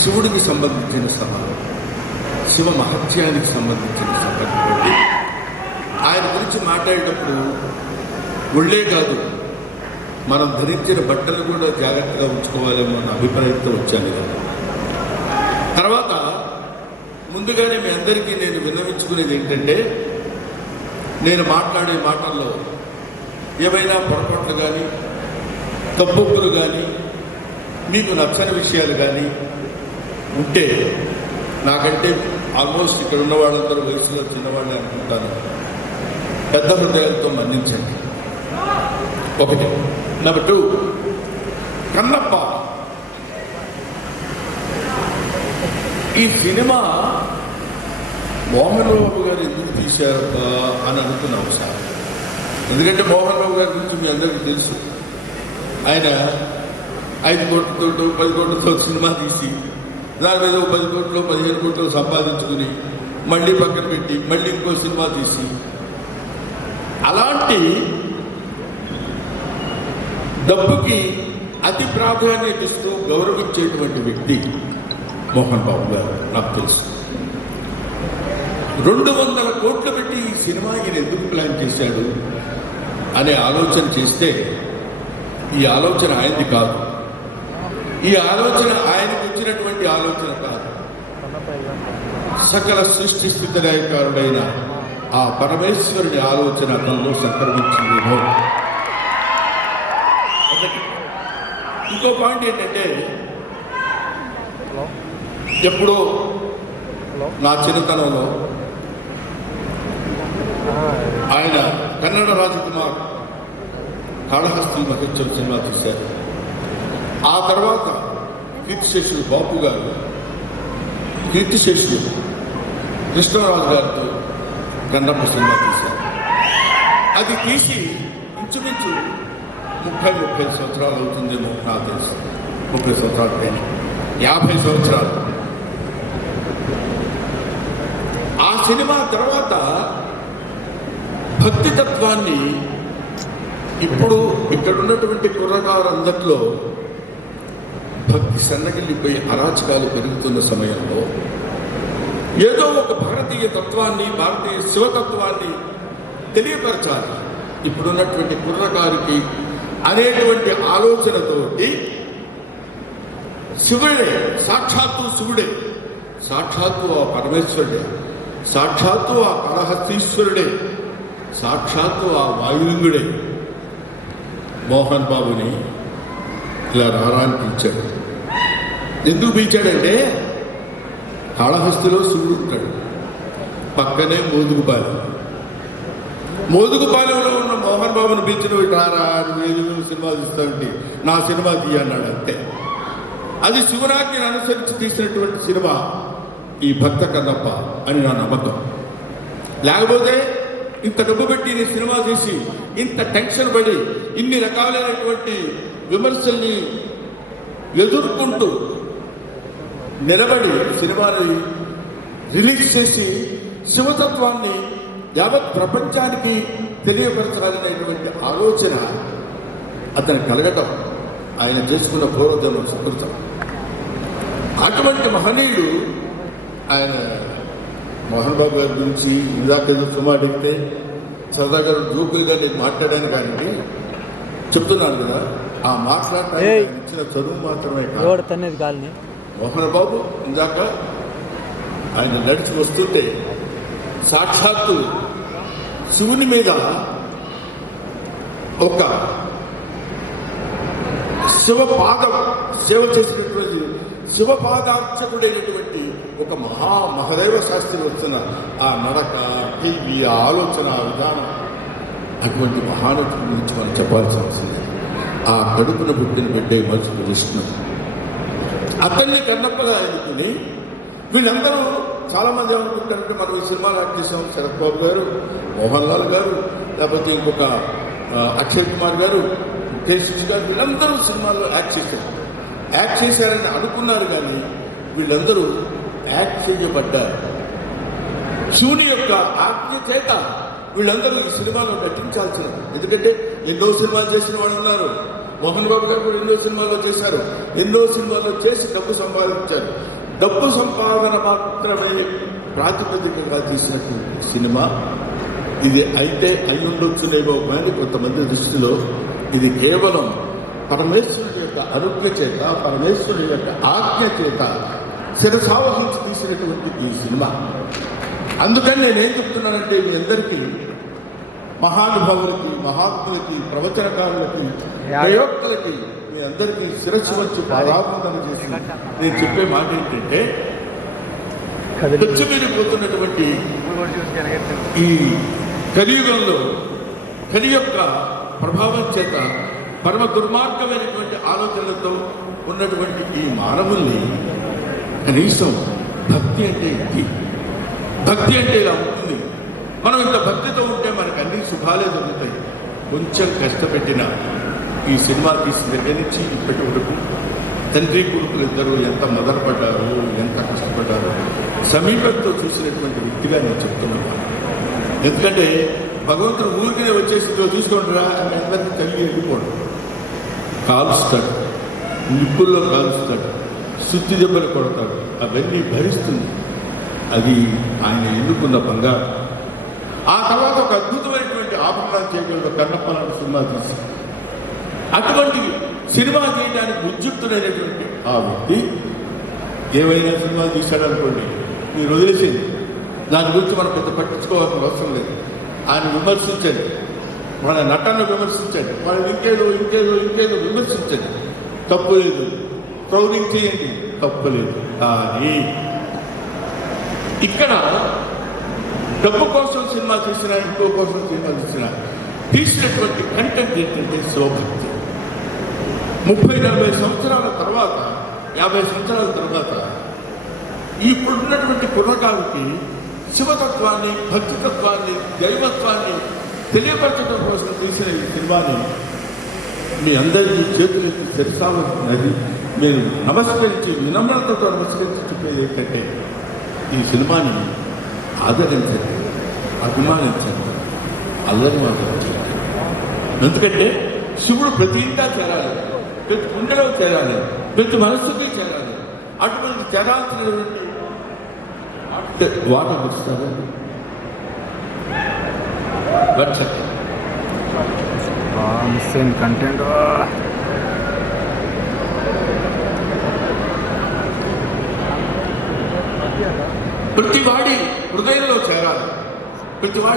శివుడికి సంబంధించిన సభ శివ మహత్యానికి సంబంధించిన సభ. ఆయన గురించి మాట్లాడేటప్పుడు ఒళ్ళే కాదు మనం ధరించిన బట్టలు కూడా జాగ్రత్తగా ఉంచుకోవాలేమో అన్న అభిప్రాయంతో వచ్చాను కదా తర్వాత ముందుగానే మీ అందరికీ నేను విన్నవించుకునేది ఏంటంటే నేను మాట్లాడే మాటల్లో ఏమైనా పొరపాట్లు కానీ తప్పులు కానీ మీకు నచ్చని విషయాలు కానీ ఉంటే నాకంటే ఆల్మోస్ట్ ఇక్కడ ఉన్న వాళ్ళందరూ వయసులో చిన్నవాళ్ళే అనుకుంటాను. పెద్ద హృదయాలతో మన్నించండి. ఒకటి. Number two Kannappa. ఈ సినిమా మోహన్ బాబు గారు ఎందుకు తీశారు అని అనుకున్నాం సార్. ఎందుకంటే మోహన్ బాబు గారి గురించి మీ అందరికీ తెలుసు. ఆయన ఐదు కోట్లతో పది కోట్లతో సినిమా తీసి దాని మీద పది కోట్లు పదిహేను కోట్లు సంపాదించుకుని మళ్ళీ పక్కన పెట్టి మళ్ళీ ఇంకో సినిమా తీసి. అలాంటి డబ్బుకి అతి ప్రాధాన్యత ఇస్తూ గౌరవించేటువంటి వ్యక్తి మోహన్ బాబు గారు నాకు తెలుసు. రెండు వందల కోట్లు పెట్టి ఈ సినిమా ఈయన ఎందుకు ప్లాన్ చేశాడు అనే ఆలోచన చేస్తే ఈ ఆలోచన ఆయనది కాదు. ఈ ఆలోచన ఆయనకు వచ్చినటువంటి ఆలోచన కాదు. సకల సృష్టి స్థితి లయకారుడైన ఆ పరమేశ్వరుని ఆలోచన నన్ను సంక్రమించిందేమో ఇంకో పాయింట్ ఏంటంటే ఎప్పుడో నా చిన్నతనంలో ఆయన కన్నడ రాజకుమార్ కాళహస్తి మహోత్సవ సినిమా తీశారు ఆ తర్వాత కీర్తిశేషులు బాపు గారు కీర్తిశేషులు కృష్ణరాజు గారితో గండమ్మ సినిమా తీశారు. అది తీసి ఇంచుమించు ముప్పై ముప్పై సంవత్సరాలు అవుతుందేమో నాకు తెలుసు. ముప్పై సంవత్సరాల పైన. యాభై సంవత్సరాలు. ఆ సినిమా తర్వాత భక్తి తత్వాన్ని ఇప్పుడు ఇక్కడ ఉన్నటువంటి కుర్రగారందరిలో భక్తి సన్నగిల్లిపోయి అరాచకాలు పెరుగుతున్న సమయంలో ఏదో ఒక భారతీయ తత్వాన్ని భారతీయ శివతత్వాన్ని తెలియపరచాలి. ఇప్పుడున్నటువంటి కుర్రగారికి అనేటువంటి ఆలోచనతోటి శివుడే సాక్షాత్తు శివుడే సాక్షాత్తు ఆ పరమేశ్వరుడే సాక్షాత్తు ఆ పరహస్తీశ్వరుడే సాక్షాత్తు ఆ వాయులింగుడే. మోహన్ బాబుని ఇలా రారానికి పిలిచాడు. ఎందుకు పిలిచాడంటే కాళహస్తిలో శివుడు ఉంటాడు. పక్కనే మోదుగుపాలెం. మోదుగుపాలెంలో ఉన్న మోహన్ బాబుని పిలిచిన రారా నువ్వు ఏదో సినిమా తీస్తావంటి నా సినిమా తీయన్నాడు అంతే. అది శివరాజ్ఞని అనుసరించి తీసినటువంటి సినిమా ఈ భక్త కన్నప్ప అని నా నమ్మకం. లేకపోతే ఇంత డబ్బు పెట్టి నేను సినిమా తీసి ఇంత టెన్షన్ పడి ఇన్ని రకాలైనటువంటి విమర్శల్ని ఎదుర్కొంటూ నిలబడి సినిమాని రిలీజ్ చేసి శివతత్వాన్ని యావత్ ప్రపంచానికి తెలియపరచాలనేటువంటి ఆలోచన అతను కలగటం ఆయన చేసుకున్న పూర్వజన్మ సుకృతం. అటువంటి మహనీయుడు ఆయన మోహన్ బాబు గారి గురించి ఇందాక ఏదో సుమా అడిగితే సరదాగా జోకులుగా నేను మాట్లాడాను కానీ చెప్తున్నాను కదా. ఆ మాట్లాడటానికి ఇచ్చిన చదువు మాత్రమే కాదు. తన్నేది మోహన్ బాబు ఇందాక ఆయన నడిచి వస్తుంటే సాక్షాత్తు శివుని మీద ఒక శివపాదం సేవ చేసినటువంటి శివపాదార్చకుడైనటువంటి ఒక మహా మహదేవ శాస్త్రి వస్తున్న ఆ నడక టీవీ ఆ ఆలోచన విధానం అటువంటి మహానటుడి గురించి మనం చెప్పాల్సిన అవసరం లేదు. ఆ కడుపున పుట్టిన బిడ్డే మనుషులు విష్ణు అతన్ని కన్నప్పగా ఎన్నుకుని వీళ్ళందరూ చాలామంది ఏమనుకుంటారంటే మనం ఈ సినిమాలు యాక్ట్ చేసాం శరత్ బాబు గారు మోహన్ లాల్ గారు లేకపోతే ఇంకొక అక్షయ్ కుమార్ గారు కేశిష్ గారు వీళ్ళందరూ సినిమాల్లో యాక్ట్ చేశారు. యాక్ట్ చేశారని అనుకున్నారు కానీ వీళ్ళందరూ యాక్ట్ చేయబడ్డారు. శివుని యొక్క ఆజ్ఞ చేత వీళ్ళందరూ ఈ సినిమాలో నటించాల్సిన ఎందుకంటే ఎన్నో సినిమాలు చేసిన వాళ్ళు ఉన్నారు. మోహన్ బాబు గారు కూడా ఎన్నో సినిమాల్లో చేశారు. ఎన్నో సినిమాల్లో చేసి డబ్బు సంపాదించారు. డబ్బు సంపాదన మాత్రమే ప్రాతిపదికగా తీసినటువంటి సినిమా. ఇది అయితే అయి ఉండొచ్చునేమో కానీ కొంతమంది దృష్టిలో ఇది కేవలం పరమేశ్వరుడి యొక్క అనుజ్ఞ చేత పరమేశ్వరుడి యొక్క ఆజ్ఞ చేత శిరసావహించి తీసినటువంటి ఈ సినిమా. అందుకని నేనేం చెప్తున్నానంటే మీ అందరికీ మహానుభావులకి మహాత్ములకి ప్రవచనకారులకి ప్రయోక్తలకి మీ అందరికీ శిరస్సు వచ్చి పాదాబంధన చేసి నేను చెప్పే మాట ఏంటంటే తెచ్చిమీరిపోతున్నటువంటి ఈ కలియుగంలో కలి యొక్క ప్రభావం చేత పరమ దుర్మార్గమైనటువంటి ఆలోచనలతో ఉన్నటువంటి ఈ మానవుల్ని కనీసం భక్తి అంటే ఇది. భక్తి అంటే ఇలా మనం ఇంత భక్తితో ఉంటే మనకు అన్ని శుభాలే దొరుకుతాయి. కొంచెం కష్టపెట్టిన ఈ సినిమా తీసిన దగ్గర నుంచి ఇప్పటి వరకు తండ్రి కొడుకులు ఇద్దరు ఎంత మొదలుపడ్డారు ఎంత కష్టపడ్డారు సమీపంతో చూసినటువంటి వ్యక్తిగా నేను చెప్తున్నాను. ఎందుకంటే భగవంతుడు ఊరికి వచ్చేసి ఇదిగో చూసుకోండిరా అని అందరికీ కలిగి వెళ్ళిపోవడం కాలుస్తాడు. నిప్పుల్లో కాలుస్తాడు. శుద్ధి దెబ్బలు కొడతాడు. అవన్నీ భరిస్తుంది. అది ఆయన ఎన్నుకున్న బంగారు. ఆ తర్వాత ఒక అద్భుతమైనటువంటి ఆభరణాలు చేయగలిగిన కన్నప్ప లాంటి సినిమా తీసి అటువంటి సినిమా తీయడానికి ఉద్యుక్తుడైనటువంటి ఆ వ్యక్తి ఏవైనా సినిమా తీశాడనుకోండి మీరు వదిలేసేది దాని గురించి మనం పెద్ద పట్టించుకోవాల్సిన అవసరం లేదు. ఆయన విమర్శించండి. మన నటన విమర్శించండి. మన ఇంకేదో ఇంకేదో ఇంకేదో విమర్శించండి. తప్పు లేదు. ట్రోలింగ్ చేయండి. తప్పు లేదు. కానీ ఇక్కడ డబ్బు కోసం సినిమా తీసిన ఇంకో కోసం సినిమా తీసిన తీసినటువంటి కంటెంట్ ఏంటంటే శివభక్తి ముప్పై నలభై సంవత్సరాల తర్వాత యాభై సంవత్సరాల తర్వాత ఇప్పుడున్నటువంటి కుర్రకాలకి శివతత్వాన్ని భక్తితత్వాన్ని దైవత్వాన్ని తెలియపరచడం కోసం తీసిన ఈ సినిమాని మీ అందరికీ చేతులకి తెరసాలని మీరు నమస్కరించి వినమ్రతతో నమస్కరించి చెప్పేది ఏంటంటే ఈ సినిమాని ఆదరించండి. అభిమానించండి అల్లరి మాత్రం ఎందుకంటే శివుడు ప్రతి ఇంటా చేరాలి. ప్రతి గుండెలో చేరాలి. ప్రతి మనస్సుకి చేరాలి. అటువంటి చేరాల్సినటువంటి వాటర్ వస్తారు వచ్చండి. Miss content Yeah. వాడి హృదయంలో చేరాలి. ప్రతి వాడి